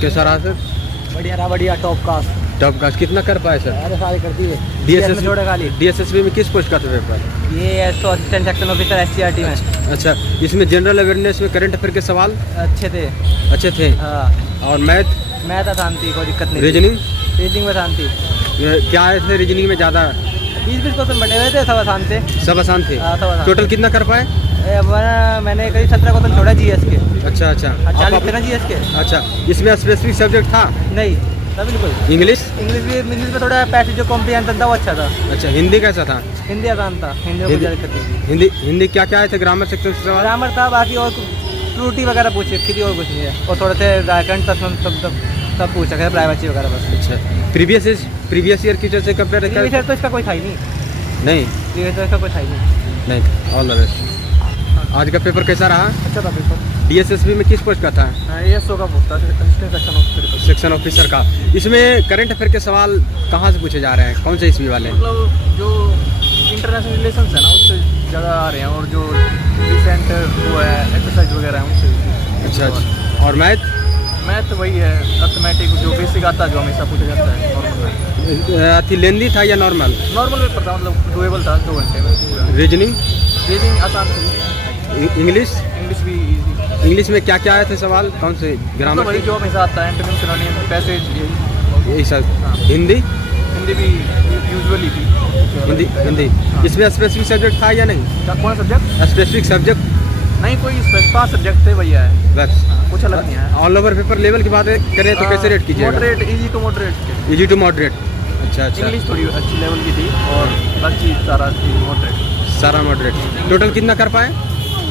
कैसा रहा सर? बढ़िया टॉप कास्ट। टॉप कास्ट कितना कर पाए सर? अरे सारी कर दी है। DSS छोड़ा खाली। DSSB में किस पोस्ट का था पेपर? ये SO assistant section officer SCRT में। अच्छा, इसमें जनरल अवेयरनेस में करंट अफेयर के सवाल अच्छे थे। अच्छे थे। हाँ। और मैथ आसान थी, कोई दिक्कत नहीं। रीजनिंग में आसान थी। क्या आए थे रीजनिंग में ज़्यादा? 20% बटे हुए थे, सब आसान थे। सब आसान थे। सब आसान। टोटल कितना कर पाए? मैंने करीब 17 छोड़ा GS के। अच्छा 40 थे ना GS के। अच्छा, इसमें स्पेसिफिक सब्जेक्ट था? नहीं था बिल्कुल। इंग्लिश में थोड़ा पैसेज जो कॉम्प्रिहेंशन था वो अच्छा था। अच्छा, हिंदी कैसा था? हिंदी आसान था। हिंदी क्या क्या आए थे? ग्रामर सेक्शन से सवाल? ग्रामर था, बाकी और त्रुटि वगैरह पूछे, किसी और कुछ नहीं है। और थोड़े से करंट सब पूछा गया, प्राइवेसी वगैरह बस। अच्छा, प्रीवियस ईयर की जैसे कंपेयर प्रीवियस तो इसका कोई था ही नहीं। प्रीवियस तो इसका कोई था ही नहीं। All the best. आज का पेपर कैसा रहा? अच्छा था पेपर। DSSB में किस पोस्ट का था? एसओ का पोस्ट था, सेक्शन ऑफिसर का। इसमें करंट अफेयर के सवाल कहाँ से पूछे जा रहे हैं? कौन से ईस्वी वाले? मतलब जो इंटरनेशनल रिलेशंस है ना, उससे ज़्यादा आ रहे हैं। और जो रिसेंट वो है एक्सरसाइज वगैरह है उनसे। अच्छा। और मैथ वही है, अर्थमेटिक जो बेसिक आता है, जो हमेशा पूछा जाता है। नॉर्मल लेंदी था या नॉर्मल पेपर था, मतलब डुएबल था 2 घंटे में। रीजनिंग आसान थी। इंग्लिश भी इजी। इंग्लिश में क्या क्या आए थे सवाल? कौन से ग्रामर? वही जो हमेशा आता है, एंटोनिम, सिनोनिम, पैसेज, यही सब। हिंदी भी यूजुअली थी। हिंदी इसमें स्पेसिफिक सब्जेक्ट था या नहीं? कौन सब्जेक्ट? स्पेसिफिक सब्जेक्ट नहीं, कोई 5 सब्जेक्ट थे, भैया है बस। कुछ अलग नहीं है। ऑल ओवर पेपर लेवल की बात करें तो कैसे रेट कीजिएगा? Moderate, easy to moderate. Easy to moderate. अच्छा। इंग्लिश थोड़ी अच्छी लेवल की थी और बाकी सारा मॉडरेट। टोटल कितना कर पाए?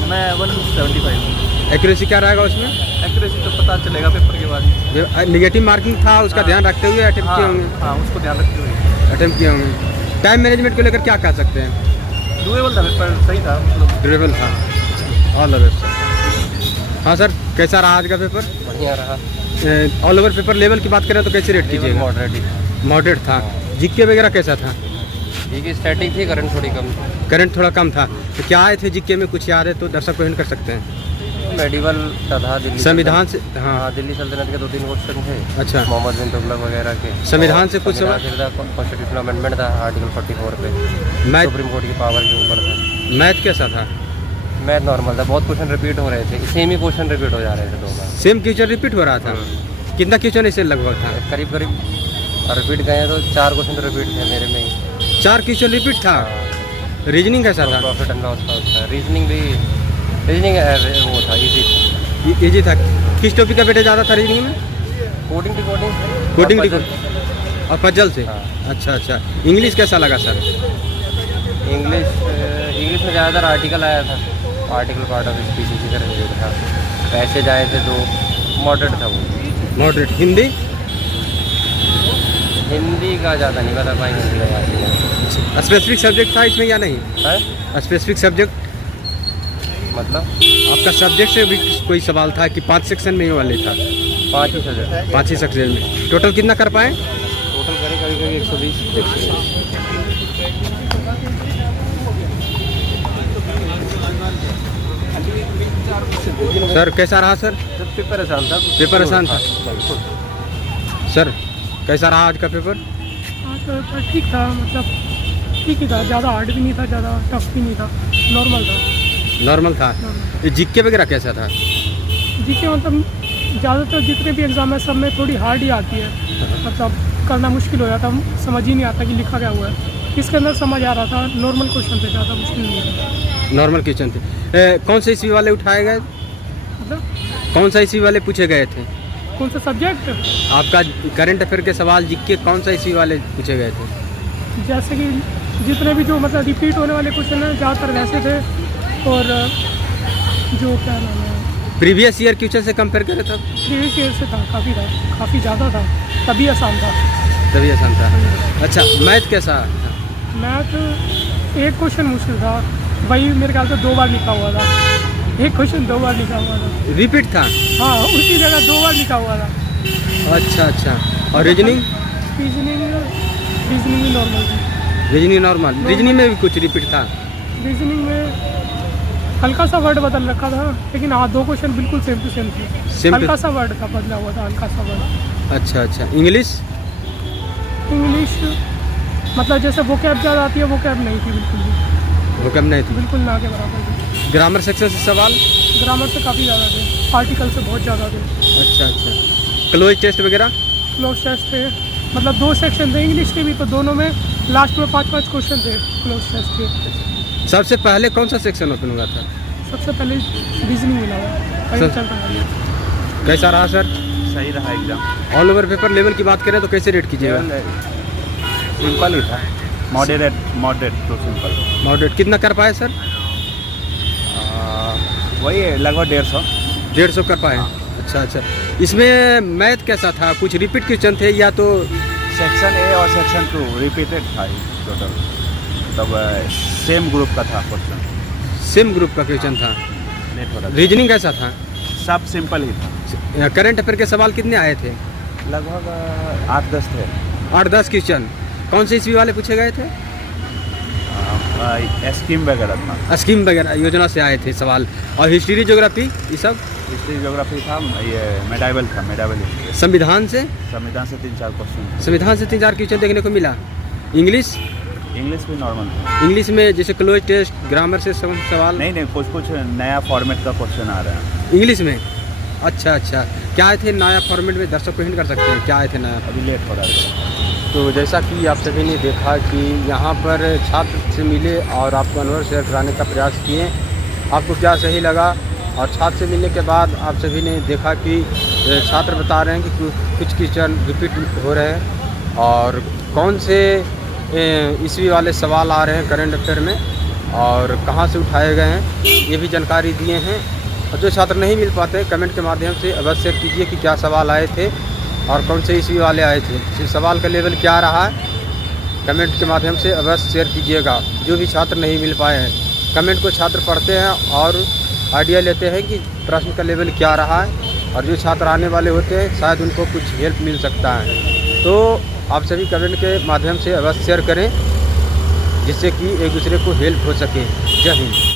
मैं 175। एक्यूरेसी क्या रहेगा उसमें? एक्यूरेसी तो पता चलेगा पेपर के बाद। नेगेटिव मार्किंग था, उसका ध्यान रखते हुए अटेम्प्ट किए होंगे? हाँ, उसको ध्यान रखते हुए अटेम्प्ट किए होंगे। टाइम मैनेजमेंट को लेकर क्या कह सकते हैं? डुएबल था पेपर, सही था, मतलब ड्यूरेबल था। All the best. हाँ सर, कैसा रहा आज का पेपर? बढ़िया रहा। ऑल ओवर पेपर लेवल की बात करें तो कैसे रेट कीजिएगा? मॉडरेट था। जीके वगैरह कैसा था? जीके स्टैटिक थी, करंट थोड़ा कम था। तो क्या आए थे जीके में, कुछ याद है तो दर्शक को कर सकते हैं? मेडिवल का था, दिल्ली संविधान से। हाँ, दिल्ली सल्तनत के 2-3 क्वेश्चन थे। अच्छा। मोहम्मद बिन तुगलक वगैरह के। संविधान से कुछ कॉन्स्टिट्यूशनल अमेंडमेंट था, आर्टिकल 44 पे। सुप्रीम कोर्ट की पावर के ऊपर था। मैथ कैसा था? मैथ नॉर्मल था, बहुत क्वेश्चन रिपीट हो रहे थे, सेम ही क्वेश्चन रिपीट हो जा रहे थे 2 बार। सेम क्वेश्चन रिपीट हो रहा था? कितना क्वेश्चन इसे लगभग था? करीब रिपीट गए तो 4 क्वेश्चन रिपीट थे मेरे में ही। 4 क्वेश्चन रिपीट था। रीजनिंग कैसा था? प्रॉफिट एंड लॉस था। रीजनिंग वो था, इजी था। किस टॉपिक का बेटा ज़्यादा था रीजनिंग में? कोडिंग और पजल से। अच्छा। इंग्लिश कैसा लगा सर? इंग्लिश में ज़्यादातर आर्टिकल आया था, आर्टिकल पार्ट ऑफ स्पीच इसी तरह था। पैसेज आए थे 2, मॉडरेट था वो। मॉडरेट। हिंदी का ज़्यादा नहीं बता पाएंगे, हिंदी का याद नहीं है। स्पेसिफिक सब्जेक्ट था इसमें या नहीं है? स्पेसिफिक सब्जेक्ट मतलब आपका सब्जेक्ट से भी कोई सवाल था कि 5 सेक्शन में वाले था? 5 ही सब्जेक्ट। 5 ही सेक्शन में। टोटल कितना कर पाए? टोटल करीब 120। सर कैसा रहा सर? पेपर आसान था। पेपर आसान था। सर कैसा रहा आज का पेपर? आज का पेपर ठीक था, मतलब ठीक ही था, ज़्यादा हार्ड भी नहीं था, ज़्यादा टफ भी नहीं था, नॉर्मल था। जीके वगैरह कैसा था? जीके मतलब ज़्यादातर जितने भी एग्ज़ाम है सब में थोड़ी हार्ड ही आती है, मतलब करना मुश्किल हो जाता, समझ ही नहीं आता कि लिखा क्या हुआ है। इसके अंदर समझ आ रहा था, नॉर्मल क्वेश्चन थे, ज़्यादा मुश्किल नहीं था। नॉर्मल क्वेश्चन थे। कौन से ईस्वी वाले उठाए गए? मतलब कौन सा ईस्वी वाले पूछे गए थे? कौन सा सब्जेक्ट? आपका करंट अफेयर के सवाल जीके कौन सा ईस्वी वाले पूछे गए थे? जैसे कि जितने भी जो मतलब रिपीट होने वाले क्वेश्चन हैं ज़्यादातर वैसे थे, और जो क्या नाम है, प्रीवियस ईयर क्वेश्चन से कंपेयर करें तब? प्रीवियस ईयर से था, काफ़ी ज़्यादा था, तभी आसान था। अच्छा, मैथ कैसा? मैथ एक क्वेश्चन मुश्किल था, वही मेरे ख्याल से 2 बार लिखा हुआ था। एक क्वेश्चन 2 बार लिखा हुआ था। रिपीट था? हाँ, उसी जगह 2 बार लिखा हुआ था। अच्छा। और रीजनिंग भी नॉर्मल थी। रीजनिंग में भी कुछ रिपीट था? रीजनिंग में हल्का सा वर्ड बदल रखा था, लेकिन हाँ 2 क्वेश्चन बिल्कुल सेम टू सेम थे। Same to- हल्का सा वर्ड था, बदला हुआ था हल्का सा वर्ड। अच्छा अच्छा। इंग्लिश? इंग्लिश मतलब जैसे वोकैब ज़्यादा आती है, वोकैब नहीं थी बिल्कुल भी, वो कम नहीं थी। बिल्कुल ना के बराबर थी। ग्रामर सेक्शन से सवाल? ग्रामर से काफ़ी ज़्यादा थे, आर्टिकल से बहुत ज़्यादा थे। अच्छा अच्छा। क्लोज टेस्ट वगैरह? क्लोज टेस्ट थे, मतलब 2 सेक्शन थे इंग्लिश के भी, तो दोनों में लास्ट में 5-5 क्वेश्चन थे क्लोज टेस्ट के। सबसे पहले कौन सा सेक्शन ओपन हुआ था? सबसे पहले रीजनिंग मिला हुआ, वही सर- चल रहा है। कैसा रहा सर? सही रहा exam. All over paper level की बात करें तो कैसे रेट कीजिएगा? सिंपल ही था, मॉडरेट टू सिंपल। मॉडरेट। कितना कर पाए सर? वही है, लगभग 150। 150 कर पाए। अच्छा अच्छा। इसमें मैथ कैसा था? कुछ रिपीट क्वेश्चन थे या तो? सेक्शन ए और सेक्शन 2 रिपीटेड था टोटल, तब सेम ग्रुप का था क्वेश्चन। सेम ग्रुप का क्वेश्चन था। लेट हो रहा रीजनिंग कैसा था? था, सब सिंपल ही था। करंट अफेयर के सवाल कितने आए थे? लगभग 8-10 थे। 8-10 क्वेश्चन। कौन से ईस्वी वाले पूछे गए थे? स्कीम वगैरह था, स्कीम वगैरह योजना से आए थे सवाल। और हिस्ट्री ज्योग्राफी ये सब? हिस्ट्री ज्योग्राफी था, ये मेडाइवल था, मेडाइवल हिस्ट्री। संविधान से? संविधान से 3-4 क्वेश्चन। संविधान से 3-4 क्वेश्चन देखने को मिला। इंग्लिश? इंग्लिश भी नॉर्मल था। इंग्लिश में जैसे क्लोज टेस्ट, ग्रामर से सवाल? नहीं, कुछ नया फॉर्मेट का क्वेश्चन आ रहा है इंग्लिश में? अच्छा अच्छा। क्या आए थे नया फॉर्मेट में? दर्शक को हिंट कर सकते हैं क्या आए थे नया? अभी लेट हो रहा है। तो जैसा कि आप सभी ने देखा कि यहाँ पर छात्र से मिले और आपको अनुभव शेयर कराने का प्रयास किए। आपको क्या सही लगा? और छात्र से मिलने के बाद आप सभी ने देखा कि छात्र बता रहे हैं कि कुछ क्वेश्चन रिपीट हो रहे हैं और कौन से ईस्वी वाले सवाल आ रहे हैं करंट अफेयर में और कहाँ से उठाए गए हैं, ये भी जानकारी दिए हैं। और जो छात्र नहीं मिल पाते कमेंट के माध्यम से अवश्य कीजिए कि क्या सवाल आए थे और कौन से ईस्वी वाले आए थे, इस सवाल का लेवल क्या रहा है, कमेंट के माध्यम से अवश्य शेयर कीजिएगा। जो भी छात्र नहीं मिल पाए हैं कमेंट को छात्र पढ़ते हैं और आइडिया लेते हैं कि प्रश्न का लेवल क्या रहा है, और जो छात्र आने वाले होते हैं शायद उनको कुछ हेल्प मिल सकता है। तो आप सभी कमेंट के माध्यम से अवश्य शेयर करें जिससे कि एक दूसरे को हेल्प हो सके। जय हिंद।